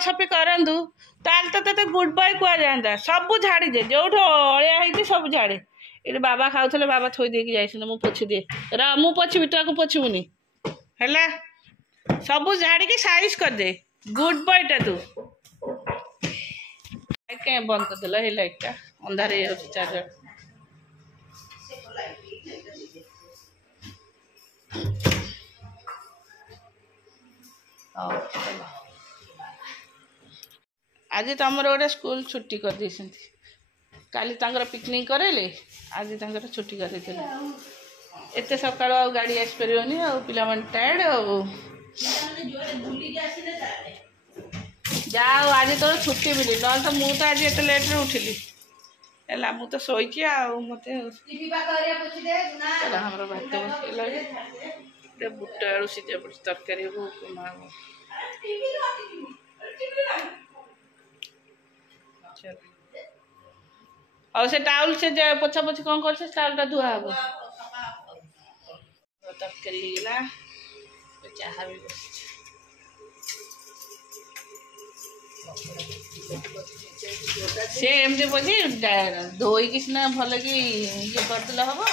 सफासफी करंतु ताल तो ते गुड बॉय कुआ जाता सब झाड़ी दे जो अलिया होती सब झाड़े ये बाबा खाऊले बाबा थोई देकी जाइए मु पोछि दे मु पोछी तू पोछबुनी है सब झाड़ी के साइज कर दे गुड बॉय टा तू क्या बंद कर देला हे लाइट टा अंधार हो चार्जर आज तुम गोटे स्कूल छुट्टी कर दे काली पिकनिक करेले आज छुट्टी कर एत सका गाड़ी आसपर पिला टायर्ड जाओ आज तो छुट्टी मिली ना तो मुझे आज एत लेट उठिली है मु तो शोची मत हमारे भात बसला बुट आलू सीझा पड़ी तरकारी उपमा और से टाउल से पोछा पोछी कौन कर टाउल धुआ हम तरकारी चाह भी बस से एमती बोझी धोईकी सीना भल कि ये करदे हम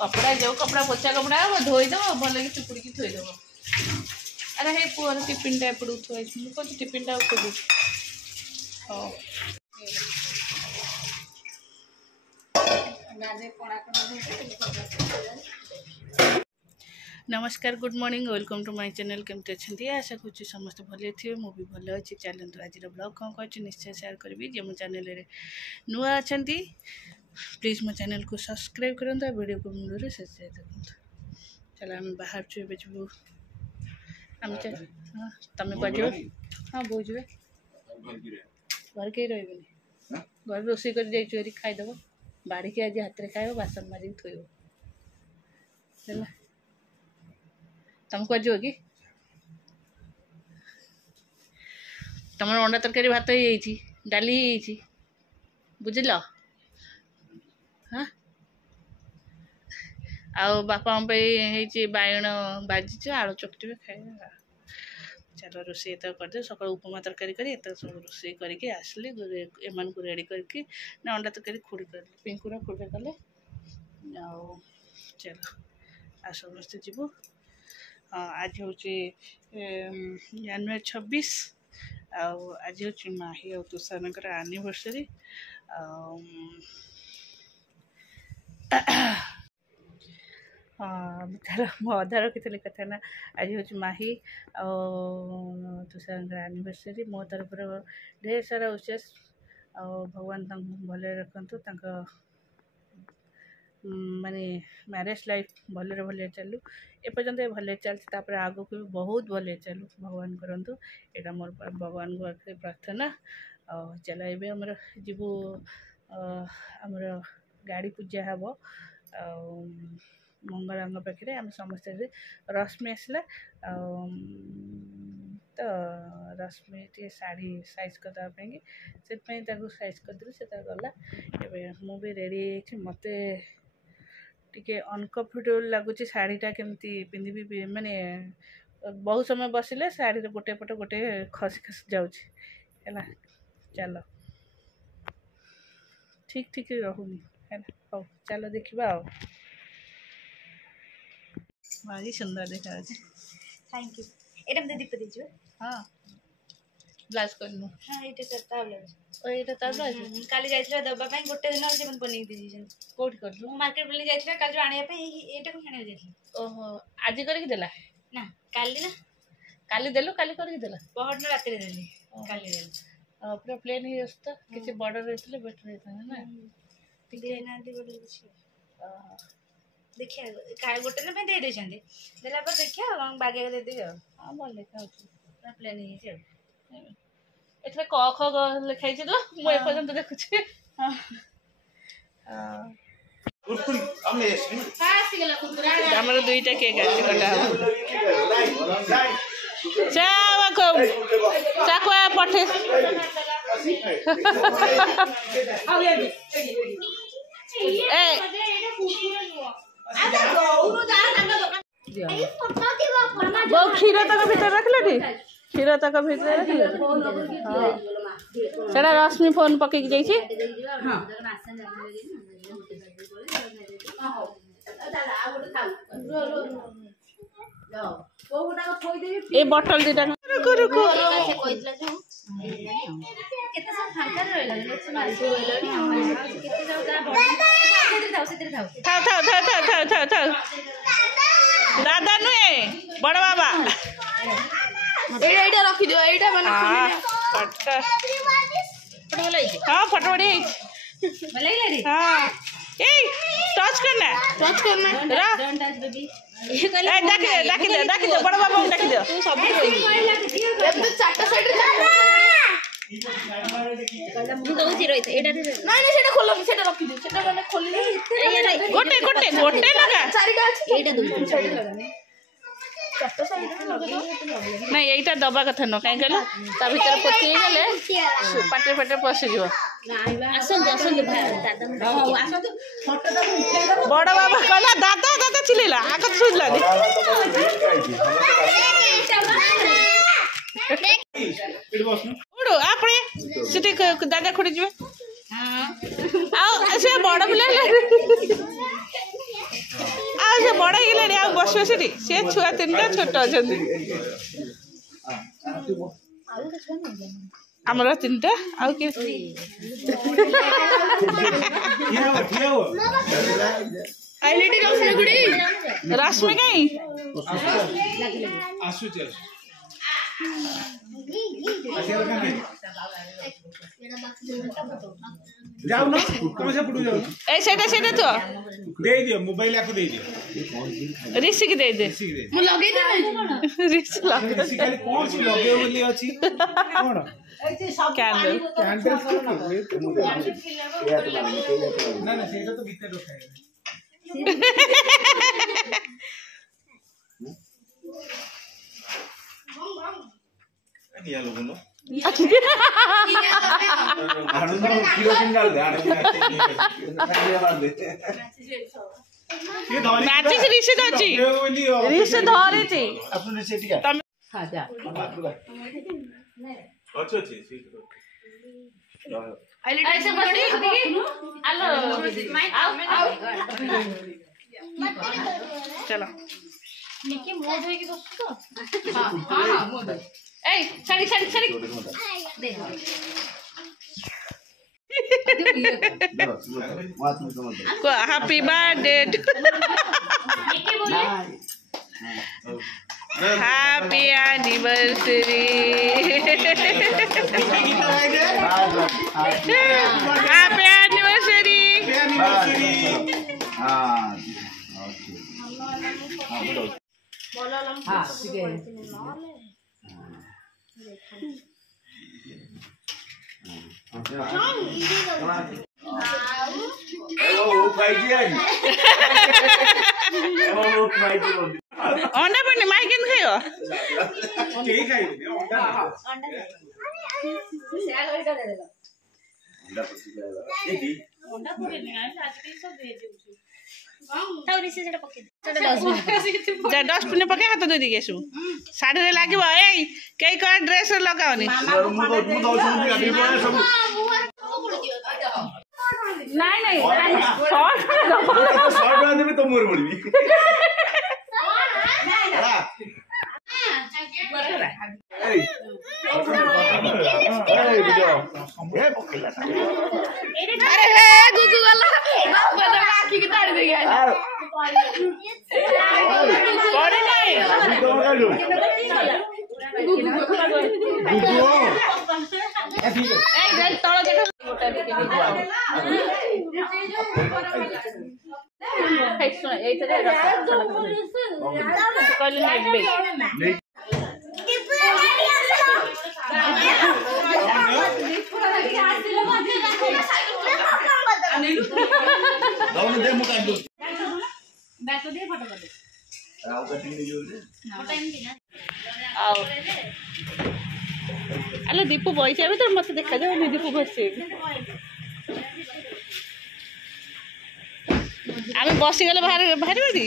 कपड़ा जो कपड़ा पोछा कपड़ा हम धोईदेव भल कि चिपुड़ी थोईदेव अरे हे पुअर टिफिन एपड़ थोड़ी कौन टिफिन खोलू हाँ नमस्कार good morning welcome to my channel केमती अच्छे आशा करुँच समस्त भले थे मुझे भल अच्छी चलते आज ब्लॉग कौन कर निश्चय शेयर करी जो मो चैनल नुआ अच्छा प्लीज मो चैनल को सब्सक्राइब करूँ वीडियो को मूल शेष देखूँ चलो आम बाहर चुबू आम तुम कह हाँ बोझ घर कहीं रही घर रोसे कर खाईदेव बाड़ी के आज हाथ में खाइब बासन मारिक थोब है तुम कह कि तुम अंडा तरकारी भात हो डाली बुझल हाँ आउ बापा बैगण बाजी आलू चकटे खाए चलो रोसे तो करदे सका उपमा तरकारी कर सब रोसे करके आसली एम को रेडी करके ना अंडा तरकारी खुड़ी कर पिंकुरा खुड़ी कले चलो आ समस्ते जीवु आज हूँ January 26 आज हूँ माही और तुषार एनिवर्सरी तार अधा रखी कथा ना आज हूँ माही तुषार एनिवर्सरी मो तरफ ढेर सारा विशेष भगवान भल रखु माने मैरेज लाइफ भले भले चलू एपर्यंत भले चलती आगो को भी बहुत भले चलू भगवान करंतु एटा मोर भगवान को आखिरी प्रार्थना चलो ये आमर जीवु आमर गाड़ी पूजा हम मंगला पाखे आम समस्ते रश्मि आसला तो रश्मि टे शाढ़ी साइज करदेवाई से साइज करदेली से गला मुझे रेडी मत टे अनकम्फर्टेबल लगुच शाढ़ीटा केमती पिंधि माने बहुत समय बसिले शाढ़ी गोटे पट गोटे खसी खसी जाऊँगी चलो ठीक ठीक रहूनी है हौ चलो देखा भारी सुंदर देखा थैंक यू एटा मते दीप दीजिए हाँ ब्लाउज करनु हाँ एटा करता ब्लाउज ओ एटा ता ब्लाउज काली जाइछला दबा पई गोटे दिन से मन बनेई दीजिए कोड करलु मार्केट बुली जाइछला काल जो आनिया पे एटा को खाने जाइछला ओहो आज करके देला ना काली देलु काली करके देला पहर ना रात रे देली काली देली पूरा प्लेन ही असता किसी बॉर्डर रहतले बेटर रहता ना दे ना दी बोले देखिए का गोटे ना पे दे दे छंदे देला पर देखिए हम बागे दे दे हां बोल लेखा होची ना प्लेन ही छे एथरे क ख लिखाई छ मु ए पर्यंत देखुछी हां कुरकुरी हमने एसनी फास्ट गेला कुरकुरा हमर दुईटा केक आछि कटा चावा को चाकवा पठे ए वो खीरा तक भीतर रख ले क्षीर तक भितर सेटा रश्मि फोन पकई जाइए ए बटल दीटा रुको रुको दादा नुहे बड़ बाबा एटा रखी दियो एटा माने हाँ फोटो बढ़िया हाँ ए टच करना डाक दे बड़ बाबा डाक दे तू सब चारटा साइड ମୁଁ ଦଉଛି ରହିଥା ଏଇଟା ନାଇଁ ନାଇଁ ସେଟା ଖୋଲନି ସେଟା ରଖି ଦିଅ ସେଟା ମାନେ ଖୋଲିଲେ गोटे गोटे गोटे लगा ଚାରିଟା ଅଛି ଏଇଟା ଦଉଛି ଚାରଟା ସାଇड नहीं यहीटा दबा कथा न कहीं कहले ता भीतर पति गले पाटे पाटे पसि जीव ଆସନ୍ତୁ ଆସନ୍ତୁ ଦାଦା ଆସନ୍ତୁ ଫଟୋ ତାକୁ ଉଠେଇ ଦବ बड़ बाबा कहला दादा दादा चिल्ला आग सुझला उड़ो आपने सिटी दादा खुड़ी जीवे आ से बड़ पिला आ से बड़ गेले आ बसो सिटी से छुआ तीनटा छोट अछंती हमरा तीनटा आ के आईलेटी रश्मि गुडी रश्मि कहीं आसु चल जाओ ना तुम से पुटू जाओ ए सेटा तो दे दियो मोबाइल आपको दे दियो ऋषि की दे दे मु लगे दे ऋषि लगे बेसिकली कौन सी लगे बोली अछि कोन कैंडल कैंडल ना ना सेटा तो भीतर रखा है निया लोगन नो आनंद किरोसिन डाल दे आनंद ये धरी मैच ऋषि दची ऋषि धरी थी अपन से ठीक है ହଁ ଯା अच्छा अच्छी ठीक आईलेटी से गुडी ଆଲୋ चलो ନିକି ମୋ ଧୋଇକି ବସୁ ତ हां मो दे ए छाड़ी छाड़ी छाड़ी ଦେ हैप्पी बर्थडे ନିକି ବୋଲେ हैप्पी एनिवर्सरी हैप्पी एनिवर्सरी हां ठीक है अंडा पड़ने माई केन खायो ठीक है जा डस्टबिन पके हाथ धोई देके आसु साड़ी रे लागिबो ए केई का ड्रेस रे लगाओनी नहीं नहीं शॉर्ट में देबे तो मोर पड़बी अरे हे गुगु गला बाप का आखी की ताड़ी दे गया पड़े नहीं ए देख तळ देख हे सुन एइतरे रख कहले नहीं दाउन दे मु काट दो बैक दे फोटो कर दे आउ कटिंग दे जो फोटो एमती ना आओ अरे दीपू बइसे अबे तो मत देखा जाओ दीपू बइसे आमे बसी गले बाहर बाहर बेटी